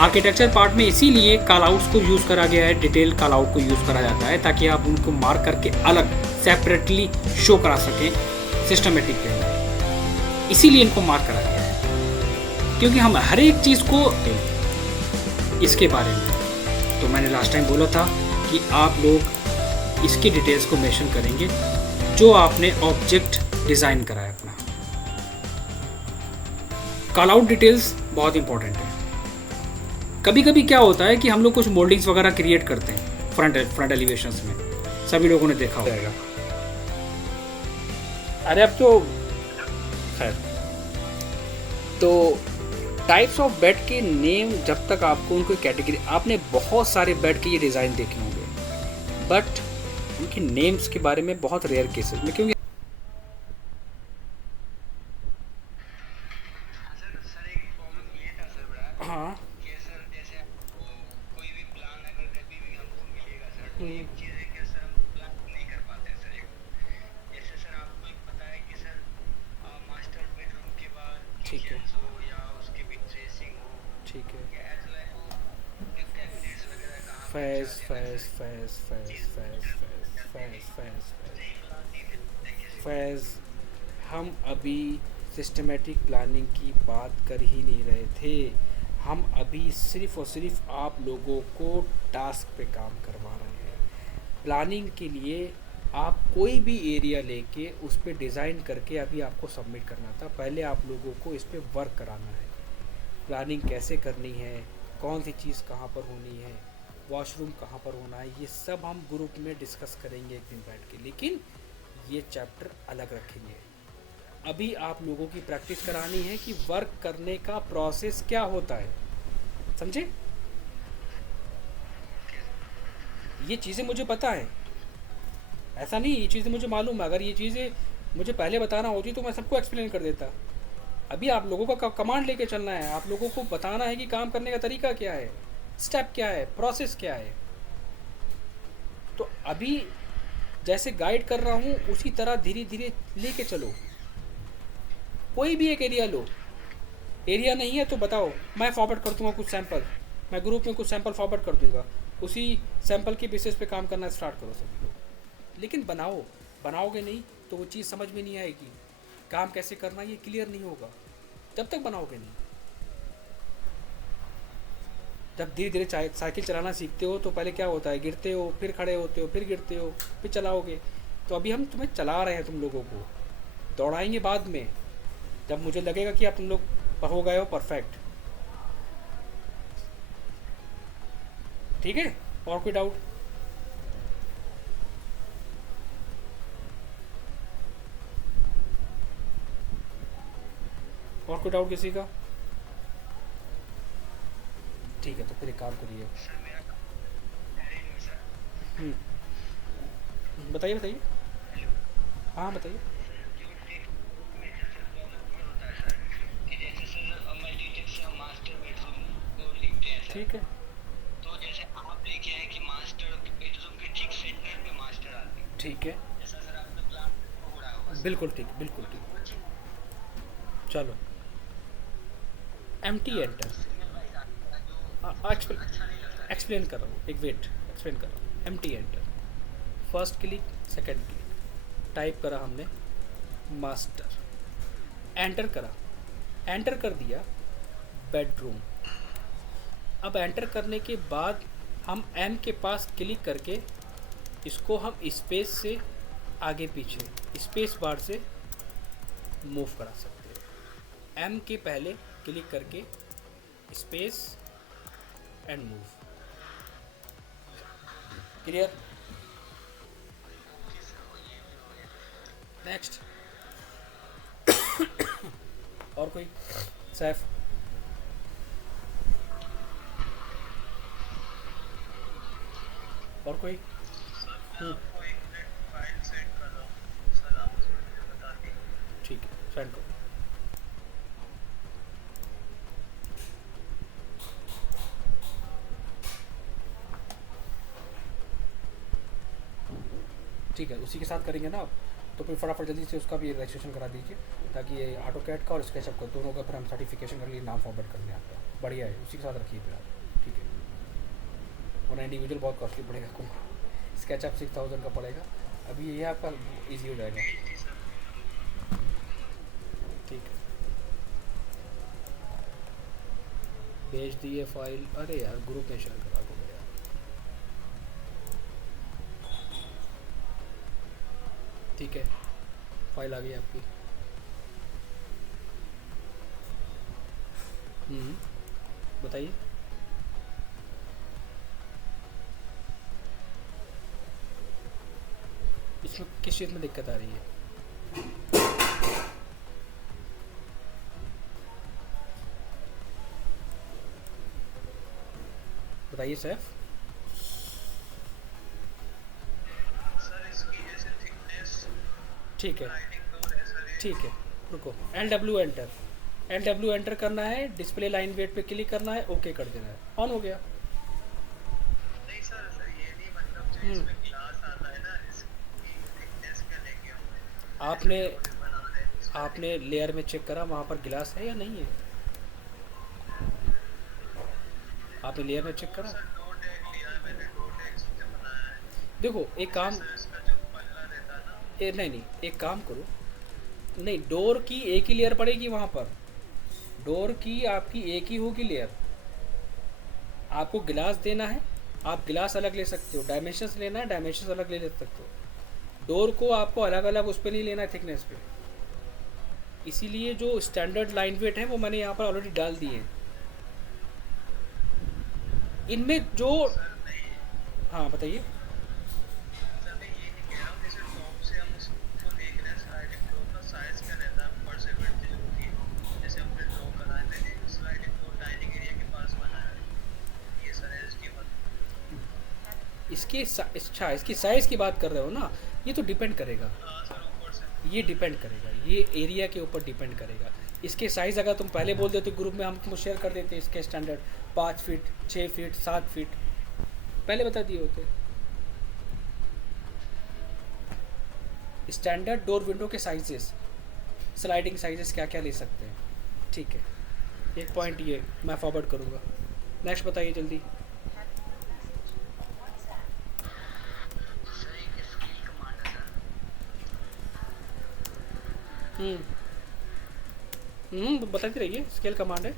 Architecture part में इसीलिए callouts को यूज़ करा गया है, डिटेल कॉलआउट को यूज़ करा जाता है ताकि आप उनको मार्क करके अलग सेपरेटली शो करा सकें सिस्टमेटिक वे में। इसीलिए इनको मार्क करा गया है, क्योंकि हम हर एक चीज़ को इसके बारे में, तो मैंने लास्ट टाइम बोला था कि आप लोग इसकी डिटेल्स को मेंशन करेंगे जो आपने ऑब्जेक्ट डिज़ाइन करा है अपना। कॉल आउट डिटेल्स बहुत इंपॉर्टेंट है। कभी कभी क्या होता है कि हम लोग कुछ मोल्डिंग्स वगैरह क्रिएट करते हैं फ्रंट एलिवेशंस में, सभी लोगों ने देखा होगा। अरे अब तो खैर, तो टाइप्स ऑफ बेड के नेम, जब तक आपको उनको कैटेगरी, आपने बहुत सारे बेड के ये डिज़ाइन देखे होंगे बट उनके नेम्स के बारे में बहुत रेयर केसेस में, क्योंकि हाँ ठीक है ठीक है। फैज फैज फैज फैज फैज फैज फैज फैज फैज हम अभी सिस्टमेटिक प्लानिंग की बात कर ही नहीं रहे थे। हम अभी सिर्फ और सिर्फ आप लोगों को टास्क पे काम करवा रहे हैं। प्लानिंग के लिए आप कोई भी एरिया लेके उस पर डिज़ाइन करके अभी आपको सबमिट करना था। पहले आप लोगों को इस पर वर्क कराना है, प्लानिंग कैसे करनी है, कौन सी चीज़ कहाँ पर होनी है, वॉशरूम कहाँ पर होना है, ये सब हम ग्रुप में डिस्कस करेंगे एक दिन बैठ के, लेकिन ये चैप्टर अलग रखेंगे। अभी आप लोगों की प्रैक्टिस करानी है कि वर्क करने का प्रोसेस क्या होता है, समझे? ये चीज़ें मुझे पता है, ऐसा नहीं, ये चीज़ें मुझे मालूम है। अगर ये चीज़ें मुझे पहले बताना होती तो मैं सबको एक्सप्लेन कर देता। अभी आप लोगों का कमांड लेके चलना है, आप लोगों को बताना है कि काम करने का तरीका क्या है, स्टेप क्या है, प्रोसेस क्या है। तो अभी जैसे गाइड कर रहा हूँ उसी तरह धीरे धीरे लेके चलो। कोई भी एक एरिया लो, एरिया नहीं है तो बताओ, मैं फॉरवर्ड कर दूंगा कुछ सैंपल, मैं ग्रुप में कुछ सैंपल फॉरवर्ड कर दूंगा, उसी सैंपल के बेसिस पे काम करना स्टार्ट करो सभी लोग। लेकिन बनाओगे नहीं तो वो चीज़ समझ में नहीं आएगी, काम कैसे करना ये क्लियर नहीं होगा जब तक बनाओगे नहीं। जब धीरे धीरे साइकिल चलाना सीखते हो तो पहले क्या होता है, गिरते हो, फिर खड़े होते हो, फिर गिरते हो, फिर चलाओगे। तो अभी हम तुम्हें चला रहे हैं, तुम लोगों को दौड़ाएंगे बाद में, जब मुझे लगेगा कि आप तुम लोग हो गए हो परफेक्ट। ठीक है, और कोई डाउट? और कोई डाउट किसी का? ठीक है, तो फिर एक काम करिए। बताइए बताइए। हाँ बताइए। ठीक है ठीक है, बिल्कुल ठीक, बिल्कुल ठीक। चलो, एम टी एंटर, एक्सप्लेन कर रहा हूँ, एक वेट, एक्सप्लेन कर रहा हूँ। M T enter, first click, second click, type करा हमने मास्टर, एंटर करा, एंटर कर दिया बेडरूम। अब एंटर करने के बाद हम एम के पास क्लिक करके इसको हम स्पेस से आगे पीछे स्पेस बार से मूव करा सकते हैं। एम के पहले क्लिक करके space and move. Clear? Next. और कोई? सैफ? और कोई? ठीक है, सेंड करो। ठीक है, उसी के साथ करेंगे ना आप। तो फिर फटाफट जल्दी से उसका भी रजिस्ट्रेशन करा दीजिए, ताकि ये ऑटो कैट का और स्केचअप का दोनों का फिर हम सर्टिफिकेशन के लिए नाम फॉरवर्ड कर दें आपका। बढ़िया है, उसी के साथ रखिए फिर आप, ठीक है। वरना इंडिविजुअल बहुत कॉस्टली पड़ेगा आपको, स्केचअप 6000 का पड़ेगा। अभी ये आपका ईजी हो जाएगा, ठीक है। भेज दिए फाइल, अरे यार ग्रुप में शेयर करा दो यार, ठीक है। फाइल आ गई आपकी। बताइए। इसमें किस चीज़ में दिक्कत आ रही है? बताइए सैफ। ठीक है, ठीक है, रुको। LW एंटर, LW एंटर करना है, डिस्प्ले लाइन वेट पे क्लिक करना है, ओके कर देना है, ऑन हो गया। हम्म, आपने आपने लेयर में चेक करा वहाँ पर गिलास है या नहीं है? आपने लेयर में चेक करा? देखो एक काम, नहीं नहीं, एक काम करो, नहीं डोर की एक ही लेयर पड़ेगी वहाँ पर, डोर की आपकी एक ही होगी लेयर। आपको गिलास देना है, आप गिलास अलग ले सकते हो, डायमेंशंस लेना है, डायमेंशंस अलग ले सकते हो। डोर को आपको अलग अलग उस पर नहीं लेना है, थिकनेस पे। इसीलिए जो स्टैंडर्ड लाइन वेट है वो मैंने यहाँ पर ऑलरेडी डाल दिए हैं इनमें जो। हाँ बताइए। अच्छा इसकी साइज़ की बात कर रहे हो ना, ये तो डिपेंड करेगा, ये डिपेंड करेगा, ये एरिया के ऊपर डिपेंड करेगा। इसके साइज़ अगर तुम पहले बोल देते ग्रुप में, हम तुमको शेयर कर देते इसके स्टैंडर्ड 5 फीट, 6 फीट, 7 फीट पहले बता दिए होते। स्टैंडर्ड डोर विंडो के साइजेस, स्लाइडिंग साइजेस क्या क्या ले सकते हैं, ठीक है। एक पॉइंट ये मैं फॉरवर्ड करूँगा। नेक्स्ट बताइए जल्दी। हम्म बताते रहिए, स्केल कमांड है।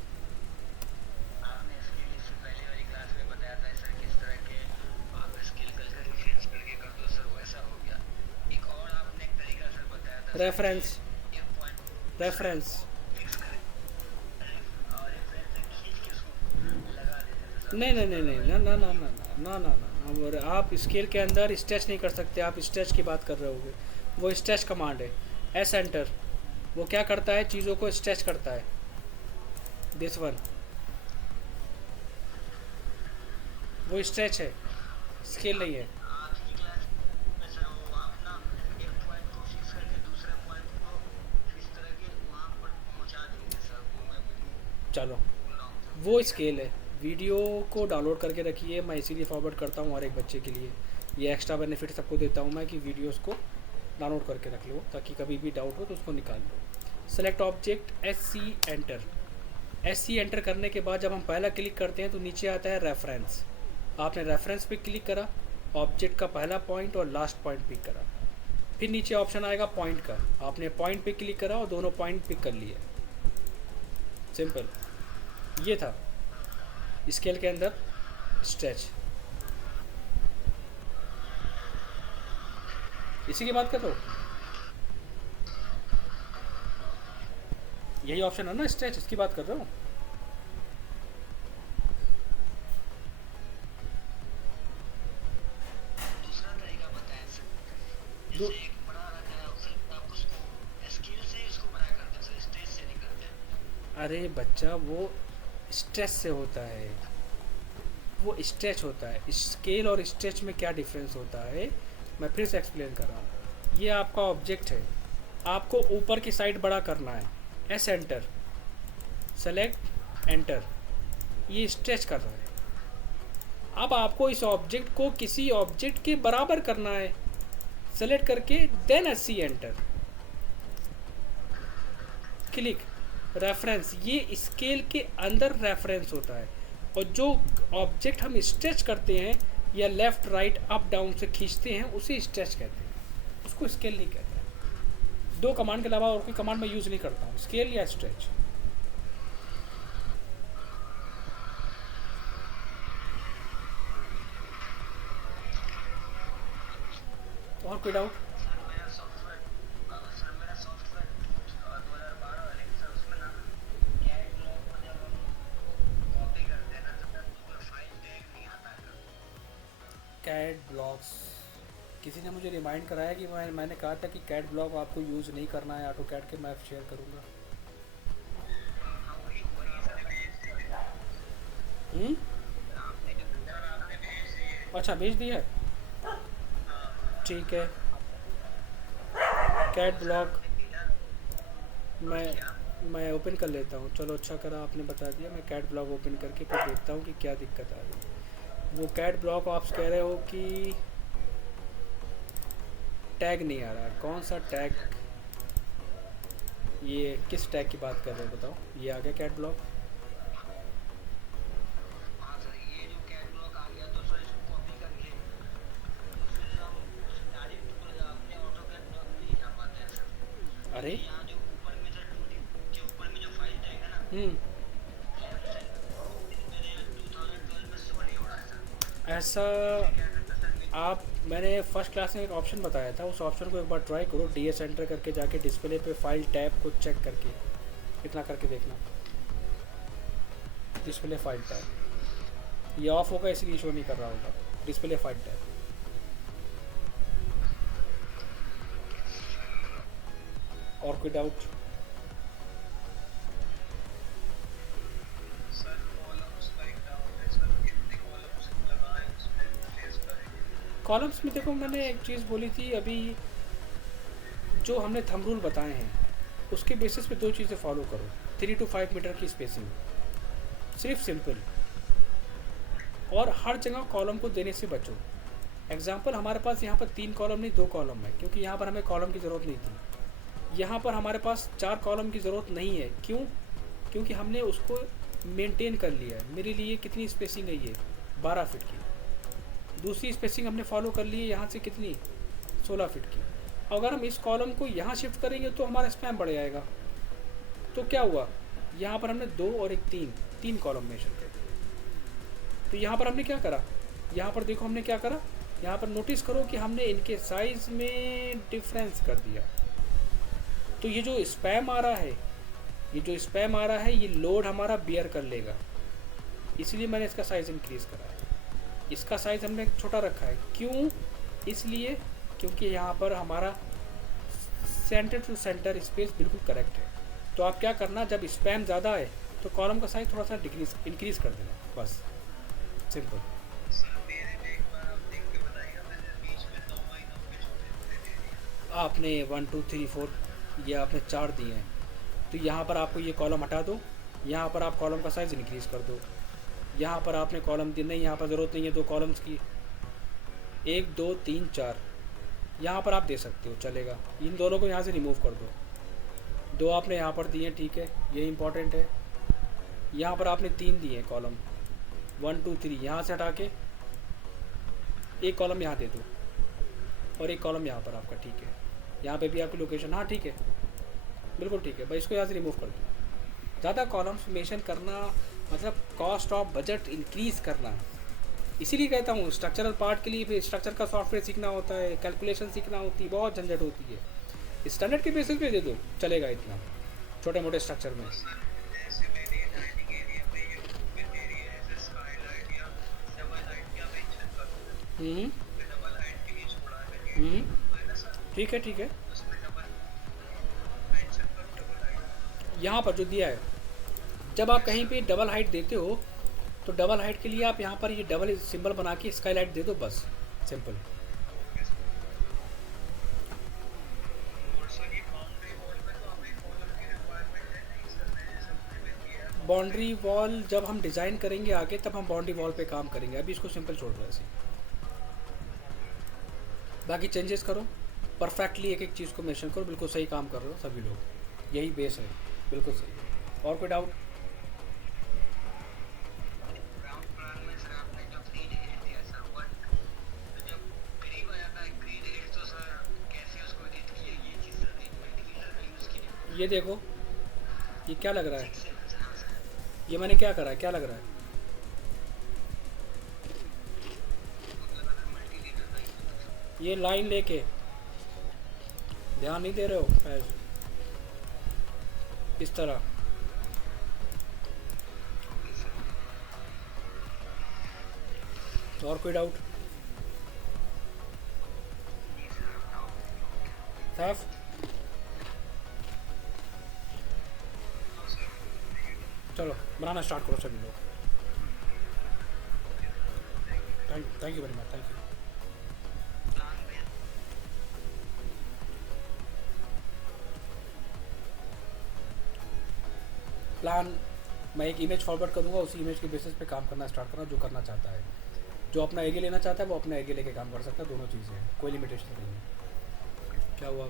रेफरेंस, रेफरेंस, नहीं नहीं नहीं नहीं, ना ना ना ना ना ना ना, और आप स्केल के अंदर स्ट्रेच नहीं कर सकते, आप स्ट्रेच की बात कर रहे होगे। वो स्ट्रेच कमांड है, एस एंटर। वो क्या करता है, चीज़ों को स्ट्रेच करता है। दिस वन, वो स्ट्रेच है, स्केल नहीं है। चलो वो स्केल है। वीडियो को डाउनलोड करके रखिए, मैं इसीलिए फॉरवर्ड करता हूँ हर एक बच्चे के लिए। ये एक्स्ट्रा बेनिफिट सबको देता हूँ मैं कि वीडियोस को डाउनलोड करके रख लो, ताकि कभी भी डाउट हो तो उसको निकाल लो। Select object, SC enter. SC enter करने के बाद जब हम पहला क्लिक करते हैं तो नीचे आता है रेफरेंस। आपने रेफरेंस पे क्लिक करा, ऑब्जेक्ट का पहला पॉइंट और लास्ट पॉइंट पिक करा। फिर नीचे ऑप्शन आएगा पॉइंट का, आपने पॉइंट पे क्लिक करा और दोनों पॉइंट पिक कर लिए। सिंपल, ये था स्केल के अंदर स्ट्रेच। इसी की बात कर रहे हो, यही ऑप्शन है ना स्ट्रेच, इसकी बात कर रहे हो। दो, अरे बच्चा वो स्ट्रेच से होता है, वो स्ट्रेच होता है। स्केल और स्ट्रेच में क्या डिफरेंस होता है, मैं फिर से एक्सप्लेन कर रहा हूँ। ये आपका ऑब्जेक्ट है, आपको ऊपर की साइड बड़ा करना है, एस एंटर, सेलेक्ट एंटर, ये स्ट्रेच कर रहा है। अब आपको इस ऑब्जेक्ट को किसी ऑब्जेक्ट के बराबर करना है, सेलेक्ट करके then S C enter, click. Reference, ये स्केल के अंदर रेफरेंस होता है, और जो ऑब्जेक्ट हम स्ट्रेच करते हैं या लेफ्ट राइट अप डाउन से खींचते हैं उसे स्ट्रेच कहते हैं, उसको स्केल नहीं कहते हैं। दो कमांड के अलावा और कोई कमांड मैं यूज़ नहीं करता हूँ, स्केल या स्ट्रेच। और कोई डाउट? कैट ब्लॉक्स, किसी ने मुझे रिमाइंड कराया कि मैंने कहा था कि कैट ब्लॉक आपको यूज़ नहीं करना है ऑटो कैट के, मैं शेयर करूँगा। अच्छा, भेज दिया है, ठीक है। कैट ब्लॉक मैं ओपन कर लेता हूँ, चलो अच्छा करा आपने बता दिया। मैं कैट ब्लॉक ओपन करके फिर देखता हूँ कि क्या दिक्कत आ रही है। वो कैट ब्लॉक आप कह रहे हो कि टैग नहीं आ रहा है, कौन सा टैग, ये किस टैग की बात कर रहे हो बताओ? ये आ गया कैट ब्लॉक। अरे ऐसा आप, मैंने फर्स्ट क्लास में एक ऑप्शन बताया था, उस ऑप्शन को एक बार ट्राई करो, डी एस एंटर करके जाके डिस्प्ले पे फाइल टैब को चेक करके इतना करके देखना, डिस्प्ले फाइल टैब। ये ऑफ होगा इसलिए शो नहीं कर रहा होगा, डिस्प्ले फाइल टैब। और कोई डाउट? कॉलम्स में देखो, मैंने एक चीज़ बोली थी अभी, जो हमने थंब रूल बताए हैं उसके बेसिस पे दो चीज़ें फॉलो करो। 3 to 5 मीटर की स्पेसिंग, सिर्फ सिंपल, और हर जगह कॉलम को देने से बचो। एग्जाम्पल, हमारे पास यहाँ पर 3 कॉलम नहीं 2 कॉलम है, क्योंकि यहाँ पर हमें कॉलम की ज़रूरत नहीं थी। यहाँ पर हमारे पास 4 कॉलम की ज़रूरत नहीं है, क्यों? क्योंकि हमने उसको मेंटेन कर लिया है। मेरे लिए कितनी स्पेसिंग है ये? 12 फीट की। दूसरी स्पेसिंग हमने फॉलो कर ली है यहाँ से कितनी? 16 फीट की। अगर हम इस कॉलम को यहाँ शिफ्ट करेंगे तो हमारा स्पैम बढ़ जाएगा। तो क्या हुआ, यहाँ पर हमने 2 और एक 3 कॉलम मेंशन कर दिए। तो यहाँ पर हमने क्या करा, यहाँ पर देखो हमने क्या करा, यहाँ पर नोटिस करो कि हमने इनके साइज़ में डिफरेंस कर दिया। तो ये जो स्पैम आ रहा है, ये लोड हमारा बियर कर लेगा, इसलिए मैंने इसका साइज़ इंक्रीज़ करा है। इसका साइज़ हमने छोटा रखा है, क्यों? इसलिए क्योंकि यहाँ पर हमारा सेंटर टू सेंटर स्पेस बिल्कुल करेक्ट है। तो आप क्या करना, जब स्पैम ज़्यादा है तो कॉलम का साइज़ थोड़ा सा इंक्रीज़ कर देना, बस सिंपल। आपने 1 2 3 4 ये आपने 4 दिए हैं, तो यहाँ पर आपको ये कॉलम हटा दो, यहाँ पर आप कॉलम का साइज़ इंक्रीज़ कर दो। यहाँ पर आपने कॉलम दी नहीं, यहाँ पर ज़रूरत नहीं है 2 कॉलम्स की, 1 2 3 4 यहाँ पर आप दे सकते हो, चलेगा। इन दोनों को यहाँ से रिमूव कर दो। 2 आपने यहाँ पर दिए, ठीक है, ये इंपॉर्टेंट है। यहाँ पर आपने 3 दिए कॉलम, 1 2 3, यहाँ से हटा के एक कॉलम यहाँ दे दो और एक कॉलम यहाँ पर आपका, ठीक है। यहाँ पे भी आपकी लोकेशन, हाँ ठीक है, बिल्कुल ठीक है भाई, इसको यहाँ से रिमूव कर दो। ज़्यादा कॉलम्स मेंशन करना मतलब कॉस्ट ऑफ बजट इंक्रीज़ करना। इसीलिए कहता हूँ स्ट्रक्चरल पार्ट के लिए भी स्ट्रक्चर का सॉफ्टवेयर सीखना होता है, कैलकुलेशन सीखना होती है, बहुत झंझट होती है। स्टैंडर्ड के बेसिस पे दे दो, चलेगा इतना छोटे मोटे स्ट्रक्चर में। हम्म हम्म, ठीक है ठीक है। यहाँ पर जो दिया है, जब आप कहीं पे डबल हाइट देते हो तो डबल हाइट के लिए आप यहाँ पर ये डबल सिंबल बना के स्काईलाइट दे दो, बस सिंपल। बाउंड्री वॉल जब हम डिज़ाइन करेंगे आगे, तब हम बाउंड्री वॉल पे काम करेंगे, अभी इसको सिंपल छोड़ रहे हैं ऐसे। बाकी चेंजेस करो। परफेक्टली एक एक चीज़ को मेंशन करो, बिल्कुल सही काम कर रहे हो सभी लोग, यही बेस है, बिल्कुल सही। और कोई डाउट? ग्राउंड प्लान में सर आपने जो ग्रीन एरिया दिया सर, बट तो जब करीब आ जाता है ग्रीन एरिया तो सर कैसे उसको एडिट किया ये चीज़ सर मल्टीमीटर का यूज़ किया ये देखो, ये क्या लग रहा है? 6 7 हाँ सर। ये मैंने क्या करा है, क्या लग रहा है? मतलब अगर मल्टीमीटर का यूज़ हो सर। ये लाइन लेके ध्यान नहीं दे रहे हो फैज, इस तरह। Okay sir. तो और कोई डाउट? जी सर अब डाउट नहीं ओके। साफ। हाँ सर। चलो बनाना स्टार्ट करो सभी लोग। Okay sir thank you. Thank you very much, thank you. Plan में प्लान, मैं एक इमेज फॉरवर्ड करूँगा, उसी इमेज के बेसिस पे काम करना स्टार्ट करना, जो करना चाहता है। जो अपना एगे लेना चाहता है वो अपना एगे लेके काम कर सकता है, दोनों चीज़ें हैं, कोई लिमिटेशन नहीं है। क्या हुआ?